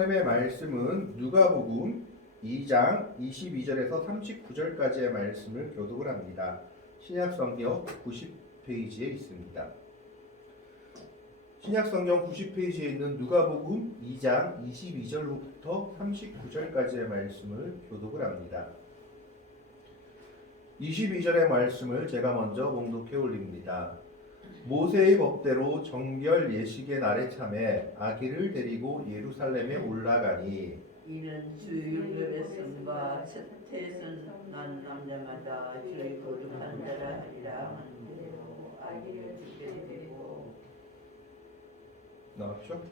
하나님의 말씀은 누가복음 2장 22절에서 39절까지의 말씀을 교독을 합니다. 신약성경 90페이지에 있습니다. 신약성경 90페이지에 있는 누가복음 2장 22절부터 39절까지의 말씀을 교독을 합니다. 22절의 말씀을 제가 먼저 봉독해 올립니다. 모세의 법대로 정결 예식의 날에 참에 아기를 데리고 예루살렘에 올라가니 이는 주 율법의 선과 첫 해선 난 남자마다 주의 거룩한 자라 하리라 하는 대로 아기를 데리고 나왔죠?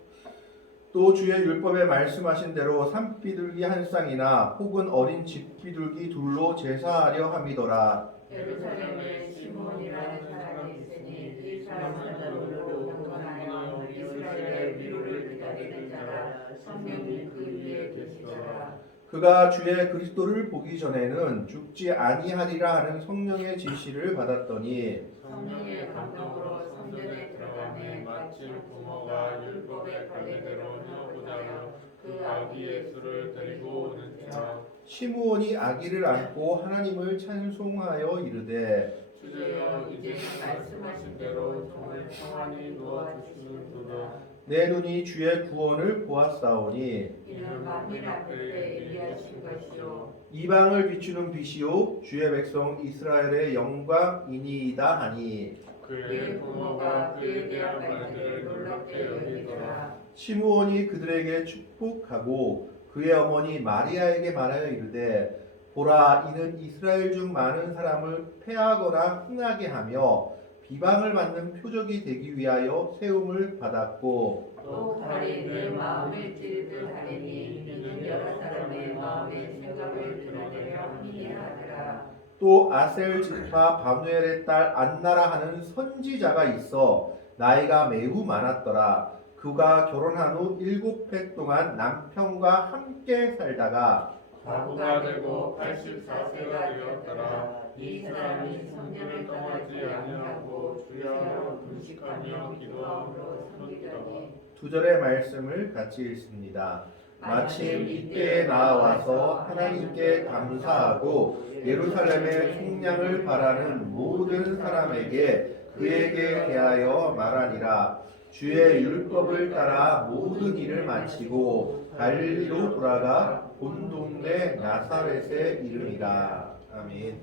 또 주의 율법에 말씀하신 대로 산비둘기 한 쌍이나 혹은 어린 집비둘기 둘로 제사하려 함이더라. 예루살렘에 시몬이라는 사람이 있으니 이 사람으로 경건하여 이스라엘의 위로를 기다리는 자라. 성령이 그 위에 계시더라. 그가 주의 그리스도를 보기 전에는 죽지 아니하리라 하는 성령의 지시를 받았더니 성령의 감동으로 성전에 들어가매 마침 부모가 율법의 관례대로 해보자 하여 그 아기 예수를 데리고 오는지라. 시므온이 아기를 안고 하나님을 찬송하여 이르되 주여 이제는 말씀하신 대로 종을 평안히 놓아주시는도다. 내 눈이 주의 구원을 보았사오니 이는 만민 앞에 예비하신 것이요 이방을 비추는 빛이요 주의 백성 이스라엘의 영광이니이다 하니 그의 부모가 그에 대한 말들을 놀랍게 여기더라. 시므온이 그들에게 축복하고 그의 어머니 마리아에게 말하여 이르되 보라 이는 이스라엘 중 많은 사람을 패하거나 흥하게 하며 비방을 받는 표적이 되기 위하여 세움을 받았고 또 칼이 내 마음을 찌르듯 하리니 이는 여러 사람의 마음의 생각을 드러내려 함이라 하더라. 또 아셀 지파 바누엘의 딸 안나라 하는 선지자가 있어 나이가 매우 많았더라. 그가 결혼한 후 7해 동안 남편과 함께 살다가 과부가 되고 84세가 되었더라. 이 사람이 성전을 떠나지 아니하고 주야로 금식하며 기도함으로 섬기더니 2절의 말씀을 같이 읽습니다. 마침 이때에 나와서 하나님께 감사하고 예루살렘의 속량을 바라는 모든 사람에게 그에게 대하여 말하니라. 주의 율법을 따라 모든 일을 마치고 갈릴리로 돌아가 본 동네 나사렛에 이르니라. 아멘.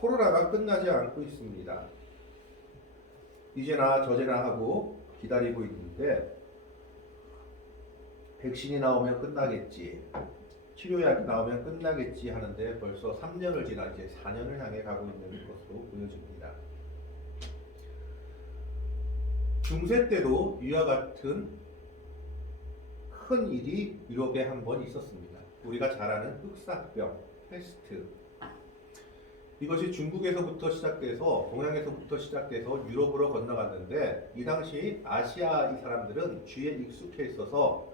코로나가 끝나지 않고 있습니다. 이제나 저제나 하고 기다리고 있는데 백신이 나오면 끝나겠지, 치료약이 나오면 끝나겠지 하는데 벌써 3년을 지나 이제 4년을 향해 가고 있는 것으로 보여집니다. 중세 때도 이와 같은 큰 일이 유럽에 한 번 있었습니다. 우리가 잘 아는 흑사병, 패스트. 이것이 중국에서부터 시작돼서 동양에서부터 시작돼서 유럽으로 건너갔는데 이 당시 아시아 이 사람들은 쥐에 익숙해 있어서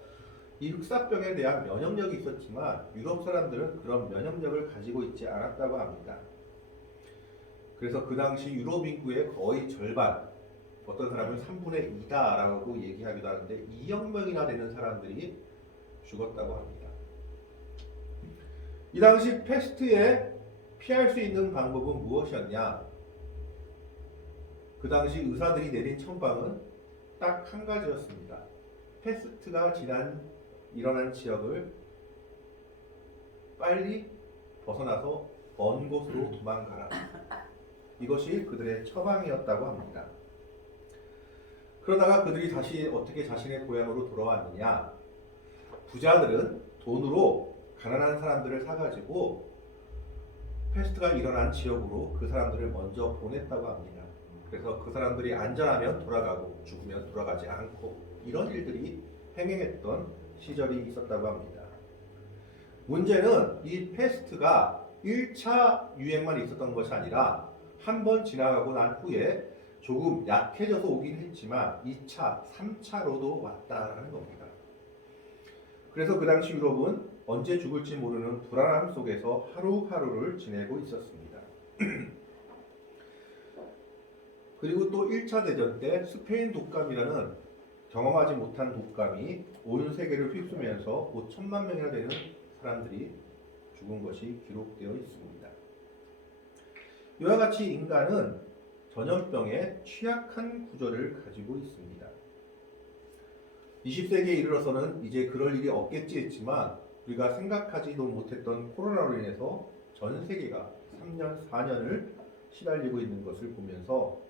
이 흑사병에 대한 면역력이 있었지만 유럽 사람들은 그런 면역력을 가지고 있지 않았다고 합니다. 그래서 그 당시 유럽 인구의 거의 절반, 어떤 사람은 3분의 2다라고 얘기하기도 하는데 2억 명이나 되는 사람들이 죽었다고 합니다. 이 당시 패스트에 피할 수 있는 방법은 무엇이었냐? 그 당시 의사들이 내린 처방은 딱 한 가지였습니다. 패스트가 일어난 지역을 빨리 벗어나서 먼 곳으로 도망가라. 이것이 그들의 처방이었다고 합니다. 그러다가 그들이 다시 어떻게 자신의 고향으로 돌아왔느냐? 부자들은 돈으로 가난한 사람들을 사가지고 패스트가 일어난 지역으로 그 사람들을 먼저 보냈다고 합니다. 그래서 그 사람들이 안전하면 돌아가고 죽으면 돌아가지 않고 이런 일들이 행행했던 시절이 있었다고 합니다. 문제는 이 패스트가 1차 유행만 있었던 것이 아니라 한 번 지나가고 난 후에 조금 약해져서 오긴 했지만 2차, 3차로도 왔다라는 겁니다. 그래서 그 당시 유럽은 언제 죽을지 모르는 불안함 속에서 하루하루를 지내고 있었습니다. 그리고 또 1차 대전 때 스페인 독감이라는 경험하지 못한 독감이 온 세계를 휩쓰면서 곧 1000만 명이나 되는 사람들이 죽은 것이 기록되어 있습니다. 이와 같이 인간은 전염병에 취약한 구조를 가지고 있습니다. 20세기에 이르러서는 이제 그럴 일이 없겠지 했지만 우리가 생각하지도 못했던 코로나로 인해서 전 세계가 3년, 4년을 시달리고 있는 것을 보면서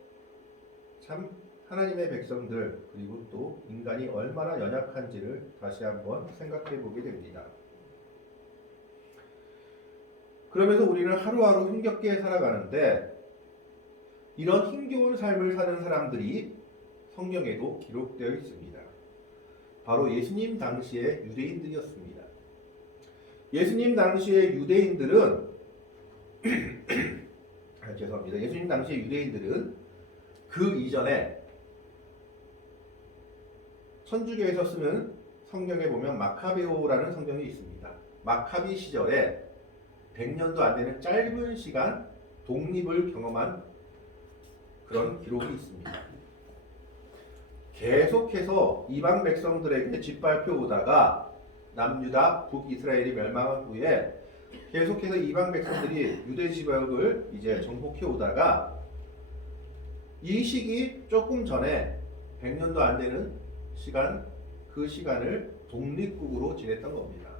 참 하나님의 백성들 그리고 또 인간이 얼마나 연약한지를 다시 한번 생각해 보게 됩니다. 그러면서 우리는 하루하루 힘겹게 살아가는데 이런 힘겨운 삶을 사는 사람들이 성경에도 기록되어 있습니다. 바로 예수님 당시의 유대인들이었습니다. 예수님 당시의 유대인들은 죄송합니다. 예수님 당시의 유대인들은 그 이전에 천주교에서 쓰는 성경에 보면 마카베오라는 성경이 있습니다. 마카비 시절에 100년도 안 되는 짧은 시간 독립을 경험한 그런 기록이 있습니다. 계속해서 이방 백성들에게 짓밟혀 오다가 남유다 북이스라엘이 멸망한 후에 계속해서 이방 백성들이 유대 지역을 이제 정복해 오다가 이 시기 조금 전에 100년도 안 되는 시간 그 시간을 독립국으로 지냈던 겁니다.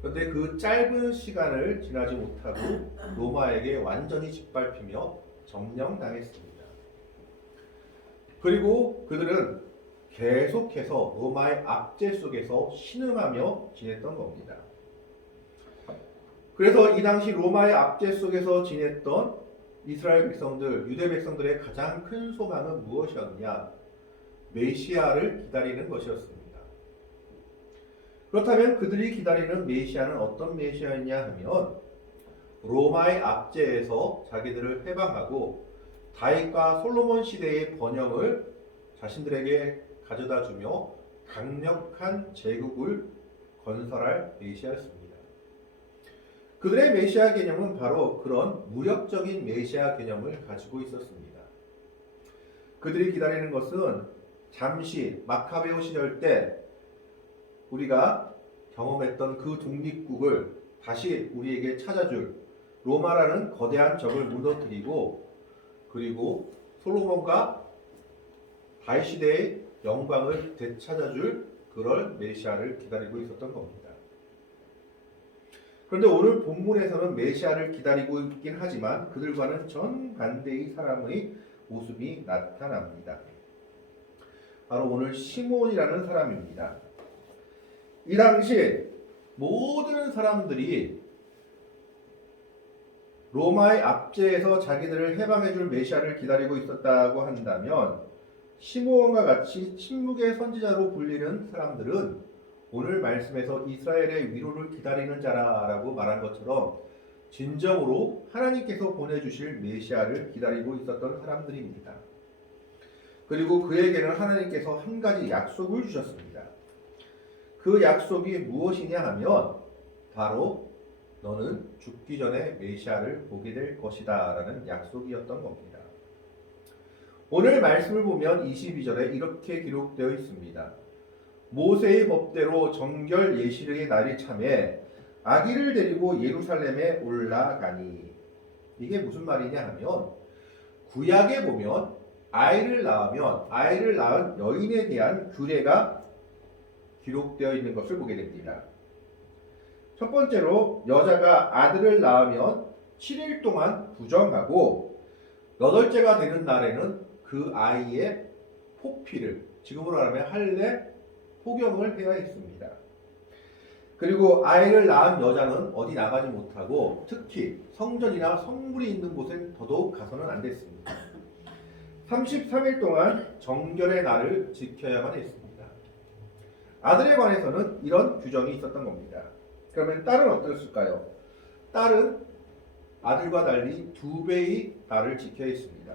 그런데 그 짧은 시간을 지나지 못하고 로마에게 완전히 짓밟히며 점령당했습니다. 그리고 그들은 계속해서 로마의 압제 속에서 신음하며 지냈던 겁니다. 그래서 이 당시 로마의 압제 속에서 지냈던 이스라엘 백성들, 유대 백성들의 가장 큰 소망은 무엇이었느냐? 메시아를 기다리는 것이었습니다. 그렇다면 그들이 기다리는 메시아는 어떤 메시아였냐 하면 로마의 압제에서 자기들을 해방하고 다윗과 솔로몬 시대의 번영을 자신들에게 가져다주며 강력한 제국을 건설할 메시아였습니다. 그들의 메시아 개념은 바로 그런 무력적인 메시아 개념을 가지고 있었습니다. 그들이 기다리는 것은 잠시 마카베오 시절 때 우리가 경험했던 그 독립국을 다시 우리에게 찾아줄 로마라는 거대한 적을 무너뜨리고 그리고 솔로몬과 다윗 시대의 영광을 되찾아줄 그런 메시아를 기다리고 있었던 겁니다. 그런데 오늘 본문에서는 메시아를 기다리고 있긴 하지만 그들과는 정반대의 사람의 모습이 나타납니다. 바로 오늘 시몬이라는 사람입니다. 이 당시 모든 사람들이 로마의 압제에서 자기들을 해방해줄 메시아를 기다리고 있었다고 한다면 시므온과 같이 침묵의 선지자로 불리는 사람들은 오늘 말씀에서 이스라엘의 위로를 기다리는 자라라고 말한 것처럼 진정으로 하나님께서 보내주실 메시아를 기다리고 있었던 사람들입니다. 그리고 그에게는 하나님께서 한 가지 약속을 주셨습니다. 그 약속이 무엇이냐 하면 바로 너는 죽기 전에 메시아를 보게 될 것이다 라는 약속이었던 겁니다. 오늘 말씀을 보면 22절에 이렇게 기록되어 있습니다. 모세의 법대로 정결 예식의 날이 참에 아기를 데리고 예루살렘에 올라가니 이게 무슨 말이냐 하면 구약에 보면 아이를 낳은 여인에 대한 규례가 기록되어 있는 것을 보게 됩니다. 첫 번째로 여자가 아들을 낳으면 7일 동안 부정하고 8째가 되는 날에는 그 아이의 포피를 지금으로 말하면 할례 포경을 해야 했습니다. 그리고 아이를 낳은 여자는 어디 나가지 못하고 특히 성전이나 성물이 있는 곳에 더더욱 가서는 안 됐습니다. 33일 동안 정결의 날을 지켜야만 했습니다. 아들에 관해서는 이런 규정이 있었던 겁니다. 그러면 딸은 어땠을까요? 딸은 아들과 달리 2배의 날을 지켜야 했습니다.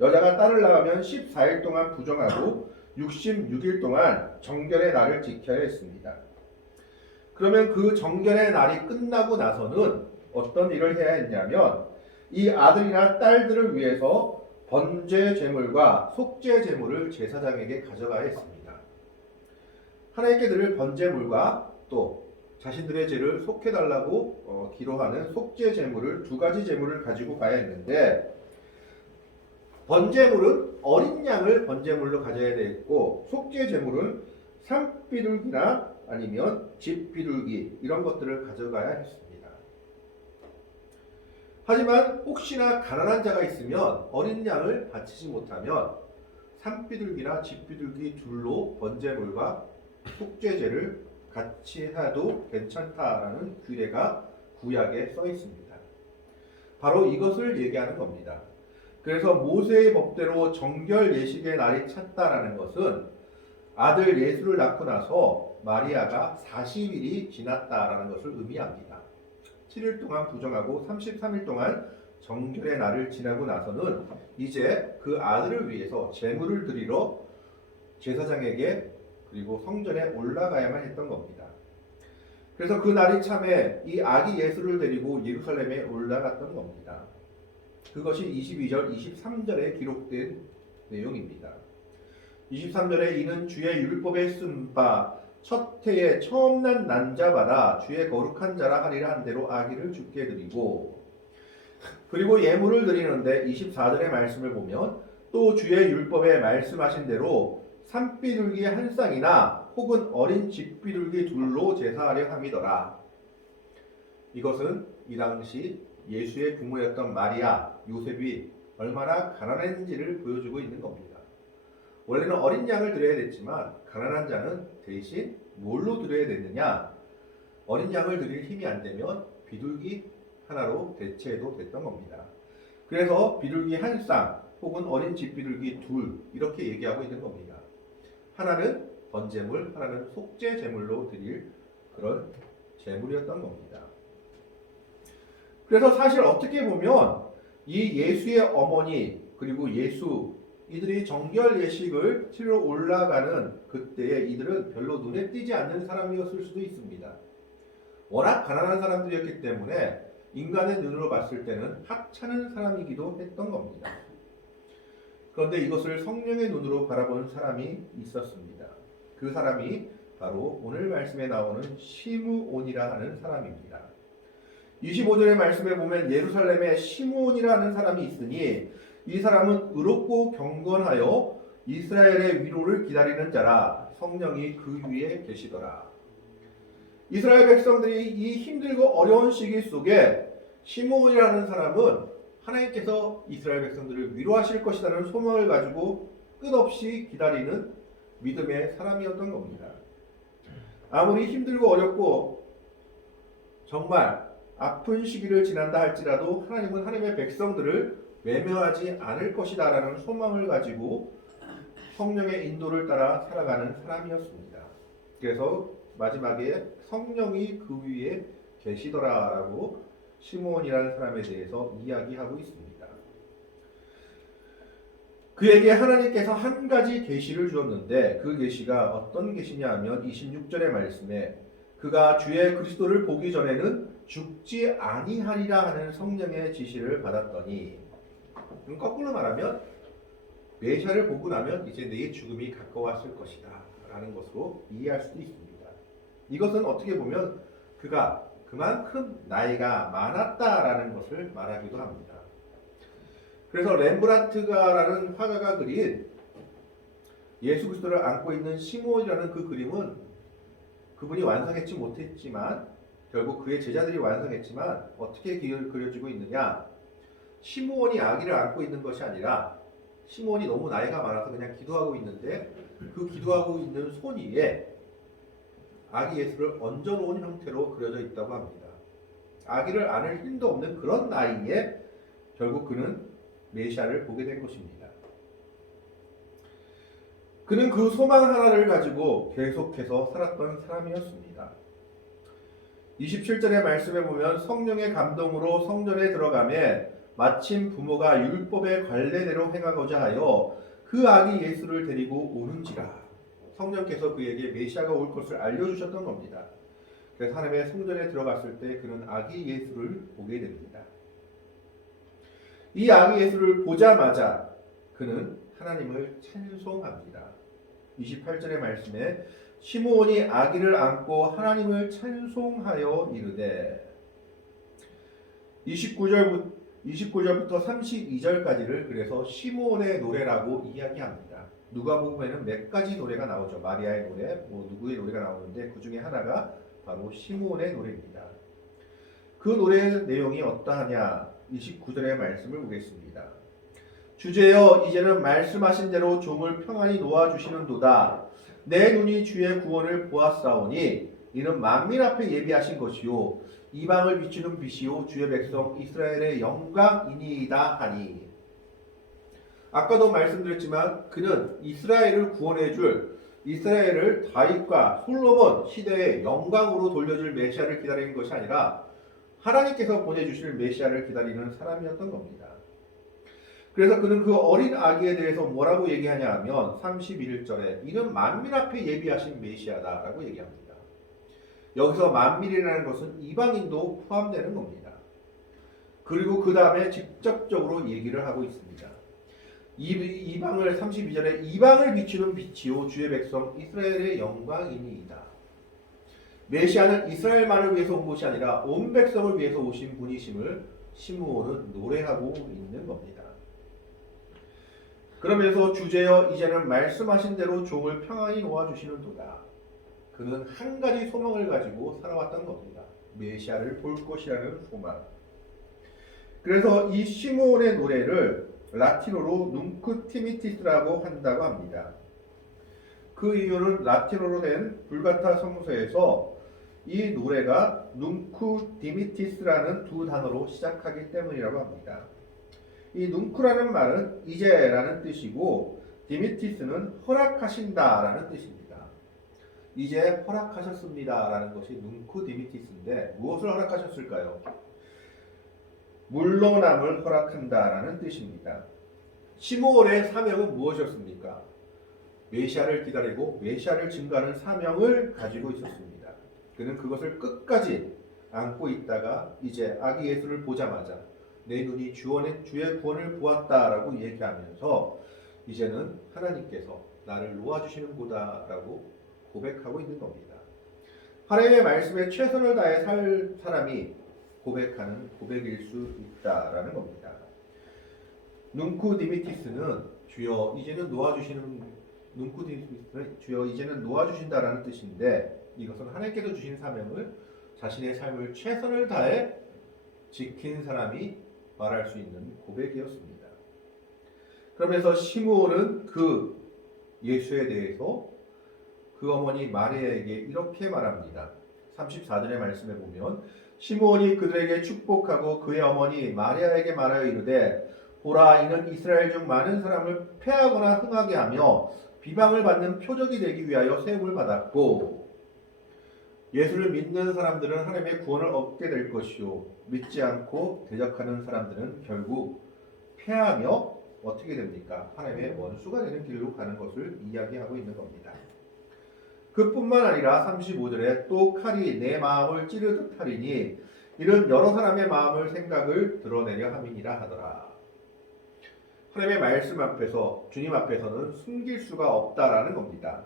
여자가 딸을 낳으면 14일 동안 부정하고 66일 동안 정결의 날을 지켜야 했습니다. 그러면 그 정결의 날이 끝나고 나서는 어떤 일을 해야 했냐면 이 아들이나 딸들을 위해서 번제 제물과 속죄 제물을 제사장에게 가져가야 했습니다. 하나님께 드릴 번제물과 또 자신들의 죄를 속해달라고 기도하는 속죄 제물을 두 가지 제물을 가지고 가야 했는데, 번제물은 어린 양을 번제물로 가져야 되겠고, 속죄 제물은 산비둘기나 아니면 집비둘기 이런 것들을 가져가야 했습니다. 하지만 혹시나 가난한 자가 있으면 어린 양을 바치지 못하면 산비둘기나 집비둘기 둘로 번제물과 속죄제를 같이 해도 괜찮다라는 규례가 구약에 써 있습니다. 바로 이것을 얘기하는 겁니다. 그래서 모세의 법대로 정결 예식의 날이 찼다라는 것은 아들 예수를 낳고 나서 마리아가 40일이 지났다라는 것을 의미합니다. 7일 동안 부정하고 33일 동안 정결의 날을 지나고 나서는 이제 그 아들을 위해서 제물을 드리러 제사장에게 그리고 성전에 올라가야만 했던 겁니다. 그래서 그 날이 참에 이 아기 예수를 데리고 예루살렘에 올라갔던 겁니다. 그것이 22절, 23절에 기록된 내용입니다. 23절에 이는 주의 율법에 쓴 바 첫 해에 처음 난 난자마다 주의 거룩한 자라 하리라 한 대로 아기를 주께 드리고, 그리고 예물을 드리는데 24절의 말씀을 보면 또 주의 율법에 말씀하신 대로 산비둘기 한 쌍이나 혹은 어린 집비둘기 둘로 제사하려 함이더라. 이것은 이 당시 예수의 부모였던 마리아, 요셉이 얼마나 가난했는지를 보여주고 있는 겁니다. 원래는 어린 양을 드려야 됐지만 가난한 자는 대신 뭘로 드려야 됐느냐? 어린 양을 드릴 힘이 안 되면 비둘기 하나로 대체해도 됐던 겁니다. 그래서 비둘기 한 쌍 혹은 어린 집비둘기 둘 이렇게 얘기하고 있는 겁니다. 하나는 번제물, 하나는 속죄 제물로 드릴 그런 제물이었던 겁니다. 그래서 사실 어떻게 보면 이 예수의 어머니 그리고 예수 이들이 정결 예식을 치러 올라가는 그때에 이들은 별로 눈에 띄지 않는 사람이었을 수도 있습니다. 워낙 가난한 사람들이었기 때문에 인간의 눈으로 봤을 때는 하찮은 사람이기도 했던 겁니다. 그런데 이것을 성령의 눈으로 바라보는 사람이 있었습니다. 그 사람이 바로 오늘 말씀에 나오는 시므온이라 하는 사람입니다. 25절의 말씀에 보면 예루살렘에 시므온이라는 사람이 있으니 이 사람은 의롭고 경건하여 이스라엘의 위로를 기다리는 자라, 성령이 그 위에 계시더라. 이스라엘 백성들이 이 힘들고 어려운 시기 속에 시므온이라는 사람은 하나님께서 이스라엘 백성들을 위로하실 것이라는 소망을 가지고 끝없이 기다리는 믿음의 사람이었던 겁니다. 아무리 힘들고 어렵고 정말 아픈 시기를 지난다 할지라도 하나님은 하나님의 백성들을 외면하지 않을 것이다 라는 소망을 가지고 성령의 인도를 따라 살아가는 사람이었습니다. 그래서 마지막에 성령이 그 위에 계시더라 라고 시므온이라는 사람에 대해서 이야기하고 있습니다. 그에게 하나님께서 한 가지 계시를 주었는데 그 계시가 어떤 계시냐 하면 26절의 말씀에 그가 주의 그리스도를 보기 전에는 죽지 아니하리라 하는 성령의 지시를 받았더니, 거꾸로 말하면 메시아를 보고 나면 이제 내 죽음이 가까웠을 것이다 라는 것으로 이해할 수도 있습니다. 이것은 어떻게 보면 그가 그만큼 나이가 많았다라는 것을 말하기도 합니다. 그래서 렘브란트가라는 화가가 그린 예수 그리스도를 안고 있는 시므온이라는 그 그림은 그분이 완성했지 못했지만 결국 그의 제자들이 완성했지만 어떻게 그려지고 있느냐, 시므온이 아기를 안고 있는 것이 아니라 시므온이 너무 나이가 많아서 그냥 기도하고 있는데 그 기도하고 있는 손 위에 아기 예수를 얹어놓은 형태로 그려져 있다고 합니다. 아기를 안을 힘도 없는 그런 나이에 결국 그는 메시아를 보게 된 것입니다. 그는 그 소망 하나를 가지고 계속해서 살았던 사람이었습니다. 27절의 말씀에 보면 성령의 감동으로 성전에 들어가매 마침 부모가 율법의 관례대로 행하고자 하여 그 아기 예수를 데리고 오는지라. 성령께서 그에게 메시아가 올 것을 알려주셨던 겁니다. 그래서 하나님의 성전에 들어갔을 때 그는 아기 예수를 보게 됩니다. 이 아기 예수를 보자마자 그는 하나님을 찬송합니다. 28절의 말씀에 시므온이 아기를 안고 하나님을 찬송하여 이르되 29절부터 32절까지를 그래서 시므온의 노래라고 이야기합니다. 누가복음에는 몇 가지 노래가 나오죠. 마리아의 노래, 누구의 노래가 나오는데 그 중에 하나가 바로 시므온의 노래입니다. 그 노래의 내용이 어떠하냐? 29절의 말씀을 보겠습니다. 주제여 이제는 말씀하신 대로 종을 평안히 놓아주시는도다. 내 눈이 주의 구원을 보았사오니 이는 만민 앞에 예비하신 것이요 이방을 비추는 빛이요 주의 백성 이스라엘의 영광이니이다 하니. 아까도 말씀드렸지만 그는 이스라엘을 구원해줄 이스라엘을 다윗과 솔로몬 시대의 영광으로 돌려줄 메시아를 기다리는 것이 아니라 하나님께서 보내주실 메시아를 기다리는 사람이었던 겁니다. 그래서 그는 그 어린 아기에 대해서 뭐라고 얘기하냐 하면 31절에 이는 만민 앞에 예비하신 메시아다라고 얘기합니다. 여기서 만민이라는 것은 이방인도 포함되는 겁니다. 그리고 그 다음에 직접적으로 얘기를 하고 있습니다. 이방을 32절에 이방을 비추는 빛이요 주의 백성 이스라엘의 영광이니이다. 메시아는 이스라엘만을 위해서 온 것이 아니라 온 백성을 위해서 오신 분이심을 시므온은 노래하고 있는 겁니다. 그러면서 주제여 이제는 말씀하신 대로 종을 평안히 놓아주시는도다. 그는 한 가지 소망을 가지고 살아왔던 겁니다. 메시아를 볼 것이라는 소망. 그래서 이 시므온의 노래를 라틴어로 눅쿠 티미티스라고 한다고 합니다. 그 이유는 라틴어로 된 불가타 성서에서 이 노래가 눅쿠 디미티스라는 두 단어로 시작하기 때문이라고 합니다. 이 눅쿠라는 말은 이제라는 뜻이고 디미티스는 허락하신다라는 뜻입니다. 이제 허락하셨습니다라는 것이 눅쿠 디미티스인데 무엇을 허락하셨을까요? 물러남을 허락한다라는 뜻입니다. 시므온의 사명은 무엇이었습니까? 메시아를 기다리고 메시아를 증거하는 사명을 가지고 있었습니다. 그는 그것을 끝까지 안고 있다가 이제 아기 예수를 보자마자 내 눈이 주의 구원을 보았다라고 얘기하면서 이제는 하나님께서 나를 놓아주시는구나라고 고백하고 있는 겁니다. 하나님의 말씀에 최선을 다해 살 사람이 고백하는 고백일 수 있다라는 겁니다. 눅쿠 디미티스는 주여 이제는 놓아주신다라는 뜻인데 이것은 하나님께서 주신 사명을 자신의 삶을 최선을 다해 지킨 사람이 말할 수 있는 고백이었습니다. 그러면서 시므온은 그 예수에 대해서 그 어머니 마리아에게 이렇게 말합니다. 34절의 말씀에 보면 시므온이 그들에게 축복하고 그의 어머니 마리아에게 말하여 이르되 보라 이는 이스라엘 중 많은 사람을 패하거나 흥하게 하며 비방을 받는 표적이 되기 위하여 세움을 받았고 예수를 믿는 사람들은 하나님의 구원을 얻게 될 것이요 믿지 않고 대적하는 사람들은 결국 패하며 어떻게 됩니까? 하나님의 원수가 되는 길로 가는 것을 이야기하고 있는 겁니다. 그뿐만 아니라 35절에 또 칼이 내 마음을 찌르듯 하리니 이는 여러 사람의 마음을 생각을 드러내려 함이니라 하더라. 하나님의 말씀 앞에서 주님 앞에서는 숨길 수가 없다라는 겁니다.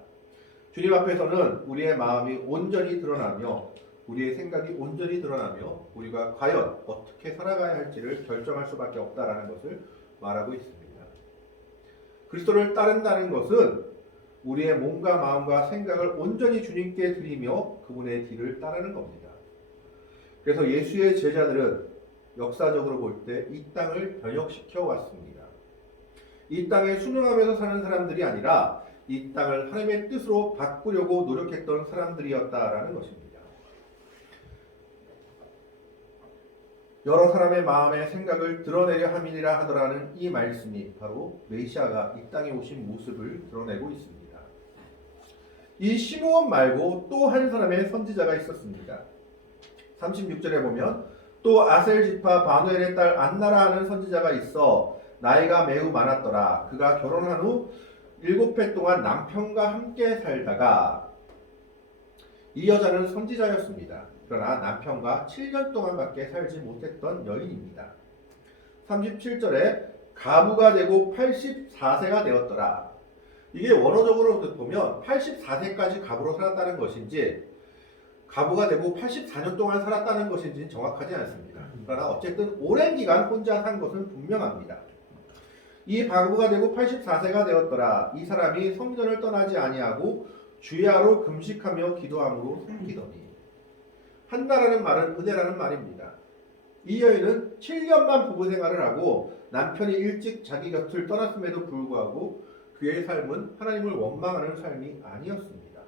주님 앞에서는 우리의 마음이 온전히 드러나며 우리의 생각이 온전히 드러나며 우리가 과연 어떻게 살아가야 할지를 결정할 수밖에 없다라는 것을 말하고 있습니다. 그리스도를 따른다는 것은 우리의 몸과 마음과 생각을 온전히 주님께 드리며 그분의 길을 따르는 겁니다. 그래서 예수의 제자들은 역사적으로 볼 때 이 땅을 변혁시켜 왔습니다. 이 땅에 순응하면서 사는 사람들이 아니라 이 땅을 하나님의 뜻으로 바꾸려고 노력했던 사람들이었다라는 것입니다. 여러 사람의 마음의 생각을 드러내려 함이니라 하더라는 이 말씀이 바로 메시아가 이 땅에 오신 모습을 드러내고 있습니다. 이 시므온 말고 또 한 사람의 선지자가 있었습니다. 36절에 보면 또 아셀 지파 바누엘의 딸 안나라 하는 선지자가 있어 나이가 매우 많았더라. 그가 결혼한 후 7해 동안 남편과 함께 살다가 이 여자는 선지자였습니다. 그러나 남편과 7년 동안밖에 살지 못했던 여인입니다. 37절에 가부가 되고 84세가 되었더라. 이게 원어적으로 보면 84세까지 가부로 살았다는 것인지 가부가 되고 84년 동안 살았다는 것인지는 정확하지 않습니다. 그러나 어쨌든 오랜 기간 혼자 산 것은 분명합니다. 이 가부가 되고 84세가 되었더라. 이 사람이 성전을 떠나지 아니하고 주야로 금식하며 기도함으로 섬기더니. 한나라는 말은 은혜라는 말입니다. 이 여인은 7년만 부부 생활을 하고 남편이 일찍 자기 곁을 떠났음에도 불구하고 그의 삶은 하나님을 원망하는 삶이 아니었습니다.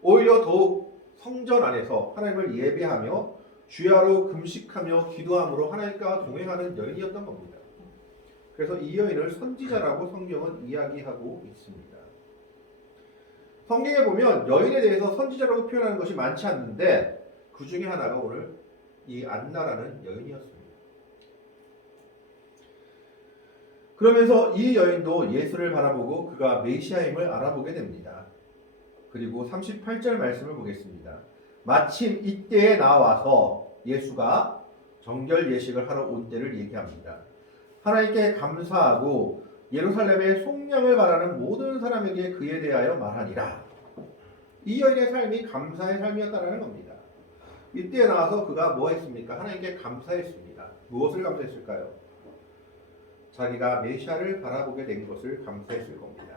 오히려 더욱 성전 안에서 하나님을 예배하며 주야로 금식하며 기도함으로 하나님과 동행하는 여인이었던 겁니다. 그래서 이 여인을 선지자라고 성경은 이야기하고 있습니다. 성경에 보면 여인에 대해서 선지자라고 표현하는 것이 많지 않는데 그 중에 하나가 오늘 이 안나라는 여인이었습니다. 그러면서 이 여인도 예수를 바라보고 그가 메시아임을 알아보게 됩니다. 그리고 38절 말씀을 보겠습니다. 마침 이때에 나와서 예수가 정결 예식을 하러 온 때를 얘기합니다. 하나님께 감사하고 예루살렘의 속량을 바라는 모든 사람에게 그에 대하여 말하니라. 이 여인의 삶이 감사의 삶이었다는 겁니다. 이때에 나와서 그가 뭐 했습니까? 하나님께 감사했습니다. 무엇을 감사했을까요? 자기가 메시아를 바라보게 된 것을 감사했을 겁니다.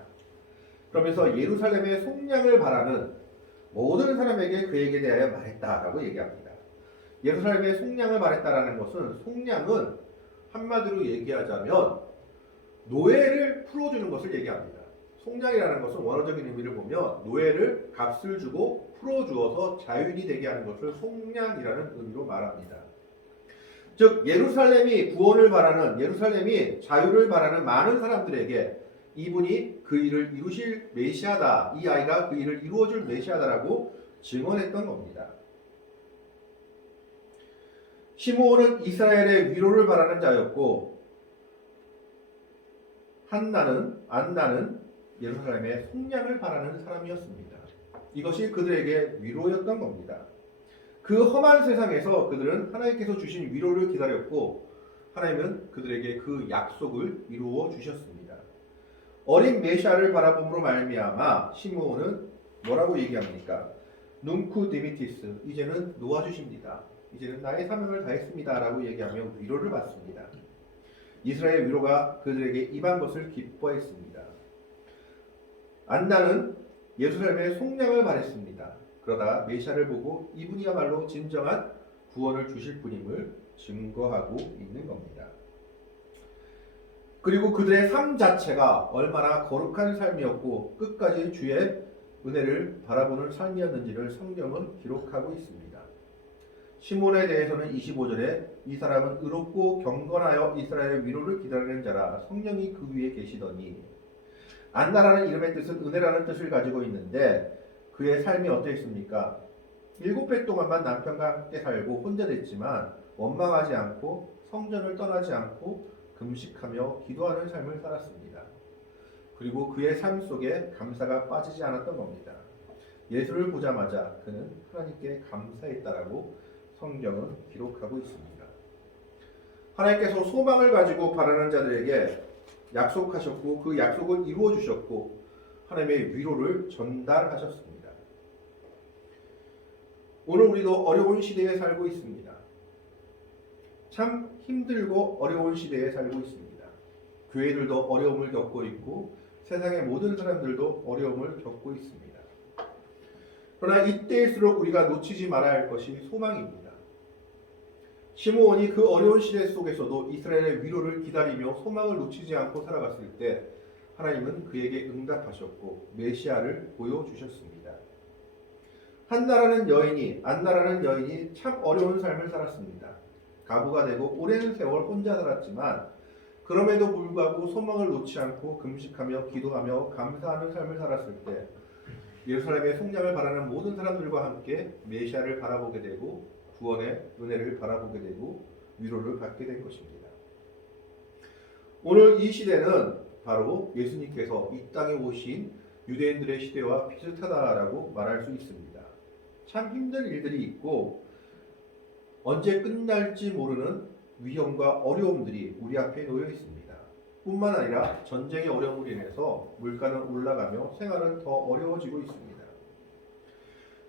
그러면서 예루살렘의 속량을 바라는 모든 사람에게 그에게 대하여 말했다라고 얘기합니다. 예루살렘의 속량을 말했다라는 것은 속량은 한마디로 얘기하자면 노예를 풀어주는 것을 얘기합니다. 속량이라는 것은 원어적인 의미를 보면 노예를 값을 주고 풀어주어서 자유인이 되게 하는 것을 속량이라는 의미로 말합니다. 즉 예루살렘이 구원을 바라는 예루살렘이 자유를 바라는 많은 사람들에게 이분이 그 일을 이루실 메시아다. 이 아이가 그 일을 이루어줄 메시아다라고 증언했던 겁니다. 시므온은 이스라엘의 위로를 바라는 자였고 안나는 예루살렘의 속량을 바라는 사람이었습니다. 이것이 그들에게 위로였던 겁니다. 그 험한 세상에서 그들은 하나님께서 주신 위로를 기다렸고 하나님은 그들에게 그 약속을 이루어 주셨습니다. 어린 메시아를 바라봄으로 말미암아 시므온은 뭐라고 얘기합니까? 눈쿠 디미티스, 이제는 놓아주십니다. 이제는 나의 사명을 다했습니다 라고 얘기하며 위로를 받습니다. 이스라엘 위로가 그들에게 임한 것을 기뻐했습니다. 안나는 예루살렘의 속량을 바랬습니다. 그러다 메시아를 보고 이분이야말로 진정한 구원을 주실 분임을 증거하고 있는 겁니다. 그리고 그들의 삶 자체가 얼마나 거룩한 삶이었고 끝까지 주의 은혜를 바라보는 삶이었는지를 성경은 기록하고 있습니다. 시몬에 대해서는 25절에 이 사람은 의롭고 경건하여 이스라엘의 위로를 기다리는 자라 성령이 그 위에 계시더니 안나라는 이름의 뜻은 은혜라는 뜻을 가지고 있는데 그의 삶이 어떠했습니까? 7배 동안만 남편과 함께 살고 혼자 됐지만 원망하지 않고 성전을 떠나지 않고 금식하며 기도하는 삶을 살았습니다. 그리고 그의 삶 속에 감사가 빠지지 않았던 겁니다. 예수를 보자마자 그는 하나님께 감사했다라고 성경은 기록하고 있습니다. 하나님께서 소망을 가지고 바라는 자들에게 약속하셨고 그 약속을 이루어 주셨고 하나님의 위로를 전달하셨습니다. 오늘 우리도 어려운 시대에 살고 있습니다. 참 힘들고 어려운 시대에 살고 있습니다. 교회들도 어려움을 겪고 있고 세상의 모든 사람들도 어려움을 겪고 있습니다. 그러나 이때일수록 우리가 놓치지 말아야 할 것이 소망입니다. 시므온이 그 어려운 시대 속에서도 이스라엘의 위로를 기다리며 소망을 놓치지 않고 살아갔을 때 하나님은 그에게 응답하셨고 메시아를 보여주셨습니다. 안나라는 여인이 참 어려운 삶을 살았습니다. 가부가 되고 오랜 세월 혼자 살았지만 그럼에도 불구하고 소망을 놓지 않고 금식하며 기도하며 감사하는 삶을 살았을 때 예루살렘의 속량을 바라는 모든 사람들과 함께 메시아를 바라보게 되고 구원의 은혜를 바라보게 되고 위로를 받게 된 것입니다. 오늘 이 시대는 바로 예수님께서 이 땅에 오신 유대인들의 시대와 비슷하다라고 말할 수 있습니다. 참 힘든 일들이 있고 언제 끝날지 모르는 위험과 어려움들이 우리 앞에 놓여 있습니다. 뿐만 아니라 전쟁의 어려움으로 인해서 물가는 올라가며 생활은 더 어려워지고 있습니다.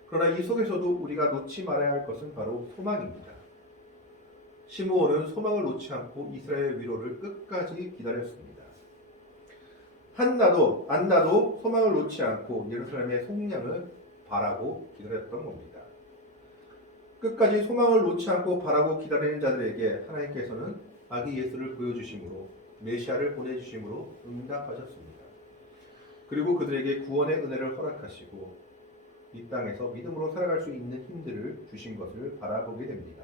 그러나 이 속에서도 우리가 놓지 말아야 할 것은 바로 소망입니다. 시므온은 소망을 놓지 않고 이스라엘의 위로를 끝까지 기다렸습니다. 한나도 안나도 소망을 놓지 않고 예루살렘의 속량을 바라고 기다렸던 겁니다. 끝까지 소망을 놓지 않고 바라고 기다리는 자들에게 하나님께서는 아기 예수를 보여주심으로 메시아를 보내주심으로 응답하셨습니다. 그리고 그들에게 구원의 은혜를 허락하시고 이 땅에서 믿음으로 살아갈 수 있는 힘들을 주신 것을 바라보게 됩니다.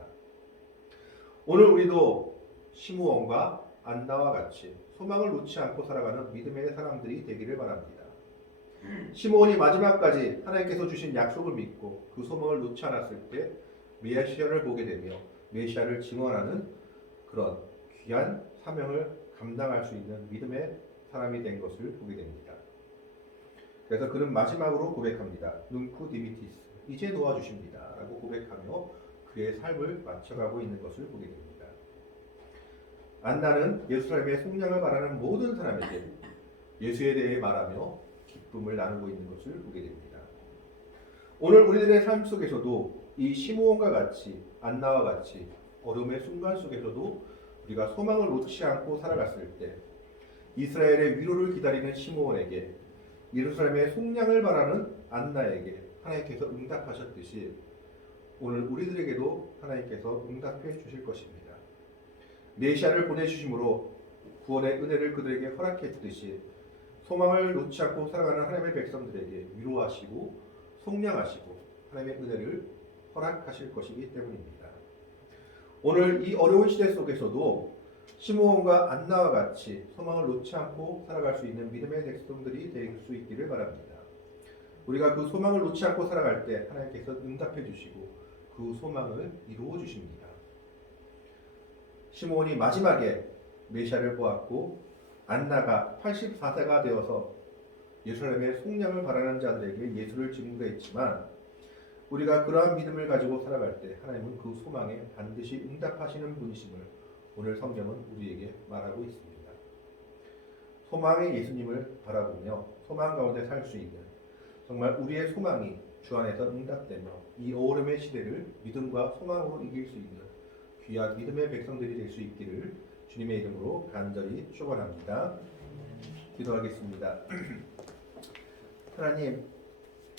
오늘 우리도 시므온과 안나와 같이 소망을 놓지 않고 살아가는 믿음의 사람들이 되기를 바랍니다. 시므온이 마지막까지 하나님께서 주신 약속을 믿고 그 소망을 놓지 않았을 때 메시아를 보게 되며 메시아를 증언하는 그런 귀한 사명을 감당할 수 있는 믿음의 사람이 된 것을 보게 됩니다. 그래서 그는 마지막으로 고백합니다. 눈쿠 디미티스, 이제 도와주십니다 라고 고백하며 그의 삶을 맞춰가고 있는 것을 보게 됩니다. 안나는 예루살렘의 속량을 바라는 모든 사람에게 예수에 대해 말하며 기쁨을 나누고 있는 것을 보게 됩니다. 오늘 우리들의 삶 속에서도 이 시므온과 같이 안나와 같이 어려움의 순간 속에서도 우리가 소망을 놓지 않고 살아갔을 때 이스라엘의 위로를 기다리는 시므온에게 예루살렘의 속량을 바라는 안나에게 하나님께서 응답하셨듯이 오늘 우리들에게도 하나님께서 응답해 주실 것입니다. 메시아를 보내주심으로 구원의 은혜를 그들에게 허락했듯이 소망을 놓지 않고 살아가는 하나님의 백성들에게 위로하시고 속량하시고 하나님의 은혜를 허락하실 것이기 때문입니다. 오늘 이 어려운 시대 속에서도 시므온과 안나와 같이 소망을 놓지 않고 살아갈 수 있는 믿음의 백성들이 될 수 있기를 바랍니다. 우리가 그 소망을 놓지 않고 살아갈 때 하나님께서 응답해 주시고 그 소망을 이루어 주십니다. 시므온이 마지막에 메시아를 보았고 안나가 84세가 되어서 예루살렘의 속량을 바라는 자들에게 예수를 증거했지만 우리가 그러한 믿음을 가지고 살아갈 때 하나님은 그 소망에 반드시 응답하시는 분이심을 오늘 성경은 우리에게 말하고 있습니다. 소망의 예수님을 바라보며 소망 가운데 살 수 있는 정말 우리의 소망이 주 안에서 응답되며 이 어려움의 시대를 믿음과 소망으로 이길 수 있는 귀한 믿음의 백성들이 될 수 있기를 주님의 이름으로 간절히 축원합니다. 기도하겠습니다. 하나님,